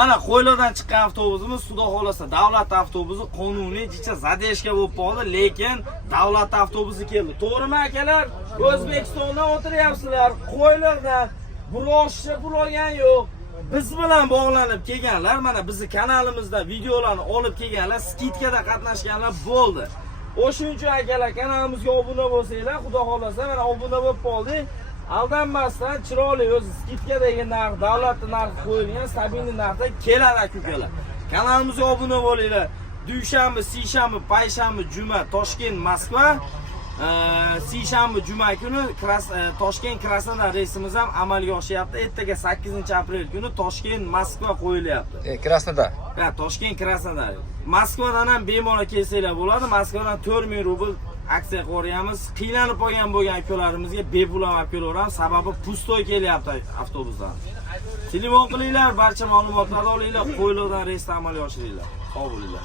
Mana Qo'ylardan chiqqan avtobusimiz Xudo xolasa davlat avtobusi qonuniy jicha zadeshga bo'lib qoldi, lekin davlat avtobusi keldi. To'g'rimi akalar? O'zbekistondan o'tiryapsizlar. Qo'ylardan birorta pul olgan yo'q. Biz bilan bog'lanib kelganlar, mana bizning kanalimizda videolarni olib kelganlar, skidkada qatnashganlar bo'ldi. O'shuning uchun akalar kanalimizga obuna bo'lsanglar, Xudo xolasa mana obuna bo'lib qoldik. Aldanmasdan chiroyli o'zi skidkadagi narx, davlatning narxi qo'yilgan stabilniy narxda keladi aka-ukalar. Kanalimizga obuna bo'linglar. Dushanba, seshanba, payshanba, juma Toshkent, Moskva, seshanba, juma kuni Toshkent Krasnodar reysimiz ham amalga oshyapti. Ertaga 8-aprel kuni Toshkent, Moskva qo'yilyapti. Krasnodar. Ha, Toshkent Krasnodar. Moskvadan ham bemalol kelsanglar bo'ladi. Moskvadan 4000 rubl aksiya qo'ryapmiz. Qiynalib qolgan bo'lgan akalarimizga bepul olib kelaveramiz. Sababi pustoy kelyapti avtobusdan. Telefon qilinglar, barcha ma'lumotlarni olinglar, Qo'ylardan reysni amalga oshiringlar. Sog' bo'linglar.